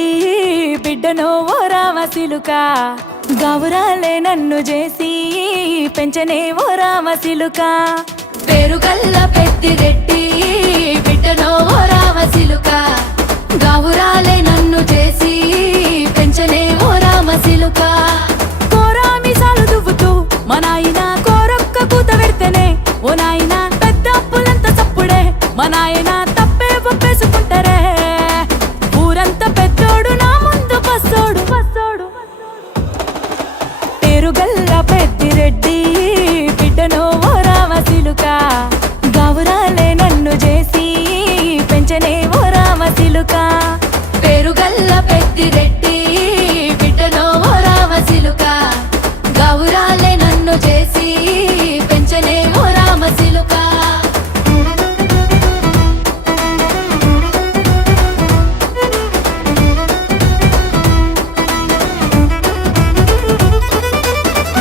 రెడ్డి బిడ్డనో ఓ రామసిలుక గౌరాలే నన్ను చేసి పెంచనే ఓ రామసిలుక పేరు గల్ల పెద్దిరెడ్డి బిడ్డనో ఓ రామసిలుక గౌరాలే నన్ను చేసి పెంచనే ఓ రామసిలుక కోరామిసాలు దువ్వుతూ మా నాయన కోరొక్క కూత పెడితేనే ఓ నాయన పెద్ద అప్పులంత చప్పుడే మా నాయన తప్పే ఒప్పేసుకుంటారే ఊరంతా పెద్దోడు నా ముందు బస్సోడు బస్సోడు పేరుగల్ల పెద్దిరెడ్డి బిడ్డనో ఓ రామసిలుక గౌరాలే నన్ను చేసి పెంచనే ఓ రామసిలుక పేరుగల్ల పెద్దిరెడ్డి బిడ్డనో ఓ రామసిలుక గౌరాలే నన్ను చేసి పెంచనే ఓ రామసిలుక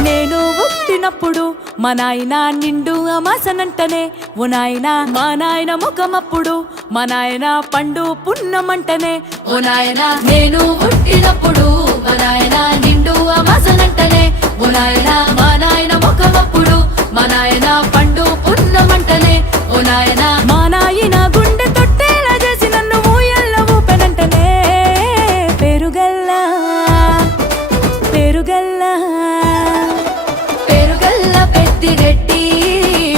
నేను పుట్టినప్పుడు మా నాయన నిండు అమాసనంటనే ఓ నాయన మా నాయన ముఖమప్పుడు మా నాయన పండు పున్నమంటనే ఓ నాయన నేను పుట్టినప్పుడు మా నాయన నిండు అమాసనంటనే ఓ నాయన మా నాయన ముఖమప్పుడు మా నాయన పండు పున్నమంటనే ఓ నాయన మా నాయన గుండె తొట్టేలా చేసి నన్ను ఊయల్ల ఊపెనంటనే పేరుగల్ల పేరుగల్ల పేరుగల్ల పెద్దిరెడ్డి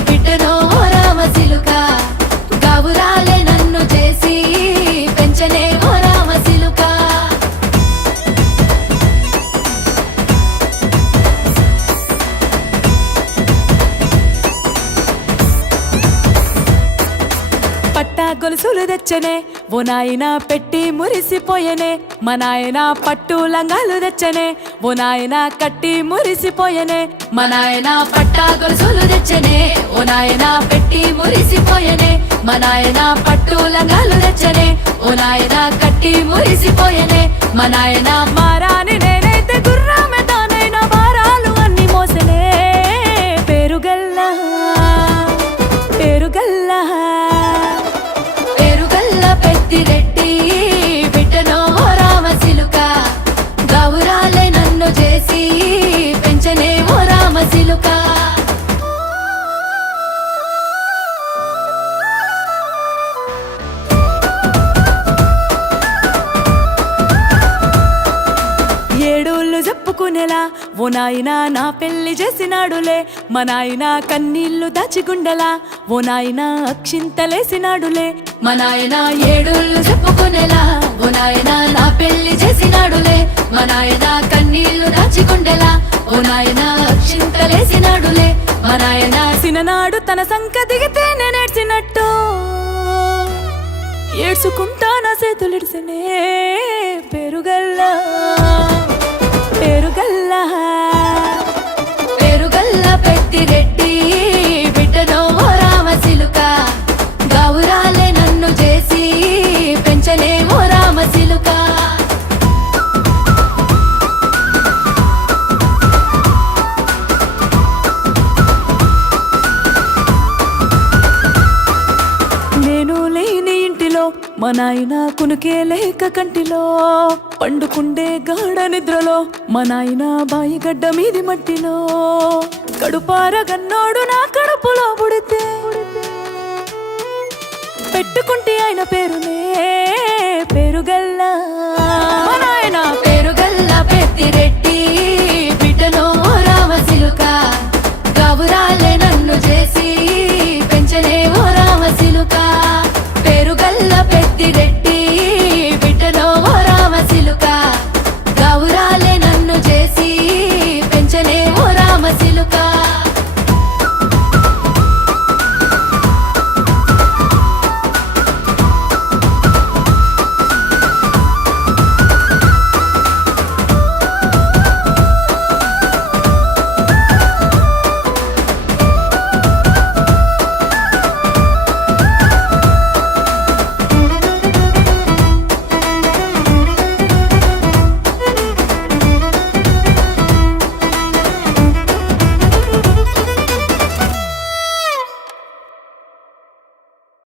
బిడ్డనో ఓ రామసిలుక గౌరాలే నన్ను చేసి పెంచనే ఓ రామసిలుక పట్టా గొలుసులు తెచ్చనే ఓ నాయన పెట్టి మురిసిపోయనే మా నాయన పట్టు లంగాలు తెచ్చనే ఓ నాయన కట్టి మురిసిపోయనే మా నాయన పట్టా గొలుసులు తెచ్చనే ఓ నాయన పెట్టి మురిసిపోయనే మా నాయన పట్టు లంగాలు తెచ్చనే ఓ నాయన కట్టి మురిసిపోయనే మా నాయన మారాని నేనైతే గుర్రామె తానైనా భారాలు అన్ని మోసనే పేరుగల్ల పేరుగల్ల పేరుగల్ల పెద్దిరెడ్డి బిడ్డనో ఓ రామసిలుక గౌరాలే నన్ను చేసి పెంచనే ఓ రామసిలుక ఏడోళ్ళు చెప్పుకునేలా ఓ నాయన నా పెళ్లి చేసినాడులే మా నాయన కన్నీళ్లు దాచిగుండెలా ఓ నాయన అక్షింతలేసినాడులే మా నాయన ఏడోళ్ళు చెప్పుకునేలా ఓ నాయన నా పెళ్లి చేసినాడులే మా నాయన కన్నీళ్లు దాచిగుండెలా ఓ నాయన అక్షింతలేసినాడులే మా నాయన సిననాడు తన సంక దిగితే నేనేడ్చినట్టు ఏడ్చుకుంటా నా చేతులిడిసినే పేరుగల్ల పేరుగల్ల పేరుగల్ల పెద్దిరెడ్డి బిడ్డనో ఓ రామసిలుక గౌరాలే నన్ను చేసి పెంచనే ఓ రామసిలుక నేను లేని ఇంటిలో మా నాయన కునుకే లేక కంటిలో పండుకుండే గాఢ నిద్రలో మా నాయన బాయి గడ్డ మీది మట్టిలో కడుపార గన్నోడు నా కడుపులో పుడితే పెట్టుకుంటే ఆయన పేరునే పేరుగల్ల